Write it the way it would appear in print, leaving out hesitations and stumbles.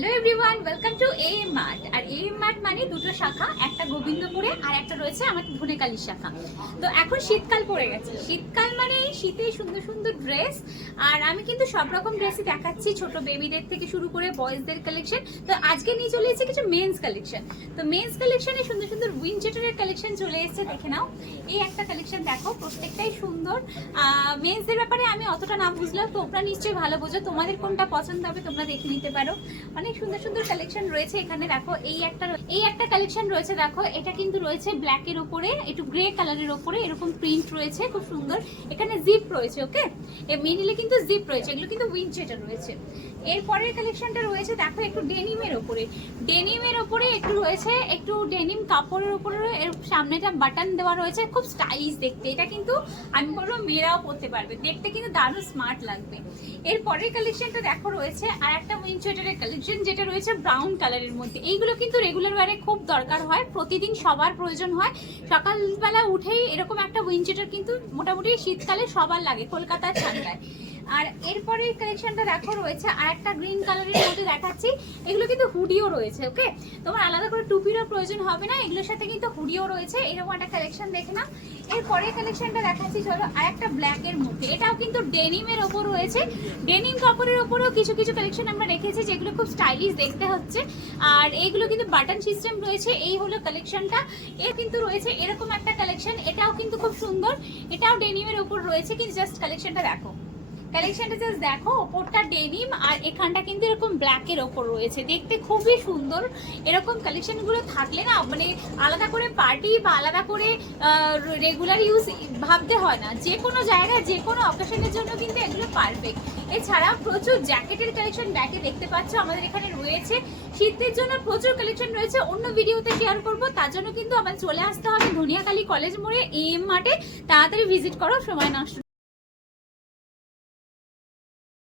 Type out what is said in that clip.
Hello everyone, welcome to AM Mart. আর AM Mart মানে দুটো শাখা, একটা গোবিন্দপুরে আর একটা রয়েছে আমাদের ধনেকালীর শাখা। তো এখন শীতকাল পড়ে গেছে, শীতকাল মানে শীতে সুন্দর সুন্দর ড্রেস। আর আমি কিন্তু সব রকম ড্রেসই দেখাচ্ছি, ছোট বেবিদের থেকে শুরু করে বয়েজদের কালেকশন। তো আজকে নিয়ে চলে এসেছে কিছু মেন্স কালেকশন। তো মেন্স কালেকশনে সুন্দর সুন্দর উইন্ডচেটারের কালেকশন চলে এসেছে, দেখে নাও। এই একটা কালেকশন দেখো, প্রত্যেকটাই সুন্দর। মেন্সদের ব্যাপারে আমি অতটা না বুঝলাম, তোমরা নিশ্চয়ই ভালো বোঝো, তোমাদের কোনটা পছন্দ হবে তোমরা দেখে নিতে পারো। অনেক সুন্দর সুন্দর কালেকশন রয়েছে এখানে। দেখো এই একটা কালেকশন রয়েছে, দেখো এটা কিন্তু রয়েছে ব্ল্যাক এর উপরে, একটু গ্রে কালারের উপরে এরকম প্রিন্ট রয়েছে, খুব সুন্দর। এখানে জিপ রয়েছে, ওকে, মেনিলে কিন্তু জিপ রয়েছে, এগুলো কিন্তু উইন্ডচেটার রয়েছে। এরপরের কালেকশনটা রয়েছে দেখো একটু ডেনিমের উপরে, একটু রয়েছে একটু ডেনিম কাপড়ের উপরে, এর সামনেটা বাটন দেওয়া রয়েছে, খুব স্টাইলিশ দেখতে। এটা কিন্তু আমি বলবো মেয়েরাও পরতে পারবে, দেখতে কিন্তু দারুণ স্মার্ট লাগবে। এরপরের কালেকশনটা দেখো রয়েছে আর একটা উইন্ডচেটারের কালেকশন, যেটা রয়েছে ব্রাউন কালারের মধ্যে। এইগুলো কিন্তু রেগুলার ওয়ারে খুব দরকার হয়, প্রতিদিন সবার প্রয়োজন হয়। সকালবেলা উঠেই এরকম একটা উইন্ডচেটার কিন্তু মোটামুটি শীতকালে সবার লাগে, কলকাতার ঠান্ডায়। আর এরপরে কালেকশনটা দেখো রয়েছে আর একটা গ্রিন কালারের মধ্যে দেখাচ্ছি। এগুলো কিন্তু হুডিও রয়েছে, ওকে, তোমার আলাদা করে টুপিরও প্রয়োজন হবে না, এগুলোর সাথে কিন্তু হুডিও রয়েছে। এরকম একটা কালেকশন দেখে না। এরপরে কালেকশনটা দেখাচ্ছি চলো আর একটা ব্ল্যাক এর মধ্যে, এটাও কিন্তু ডেনিমের ওপর রয়েছে। ডেনিম কাপড়ের ওপরেও কিছু কিছু কালেকশন আমরা রেখেছি যেগুলো খুব স্টাইলিশ দেখতে হচ্ছে। আর এইগুলো কিন্তু বাটন সিস্টেম রয়েছে। এই হলো কালেকশনটা। এর কিন্তু রয়েছে এরকম একটা কালেকশন, এটাও কিন্তু খুব সুন্দর, এটাও ডেনিমের ওপর রয়েছে। কিন্তু জাস্ট কালেকশনটা দেখো, কালেকশনটা জাস্ট দেখো, ওপরটা ডেনিম আর এখানটা কিন্তু এরকম ব্ল্যাকের ওপর রয়েছে, দেখতে খুবই সুন্দর। এরকম কালেকশনগুলো থাকলে না, মানে আলাদা করে পার্টি বা আলাদা করে রেগুলার ইউজ ভাবতে হয় না, যে কোনো জায়গায় যে কোনো অকেশনের জন্য কিন্তু এগুলো পারফেক্ট। এছাড়া প্রচুর জ্যাকেটের কালেকশন ব্যাকে দেখতে পাচ্ছ আমাদের এখানে রয়েছে। শীতের জন্য প্রচুর কালেকশন রয়েছে, অন্য ভিডিওতে শেয়ার করব। তার জন্য কিন্তু আমাদের চলে আসতে হবে ধনিয়াখালী কলেজ মোড়ে এএম মার্টে। তাড়াতাড়ি ভিজিট করো, সময় নষ্ট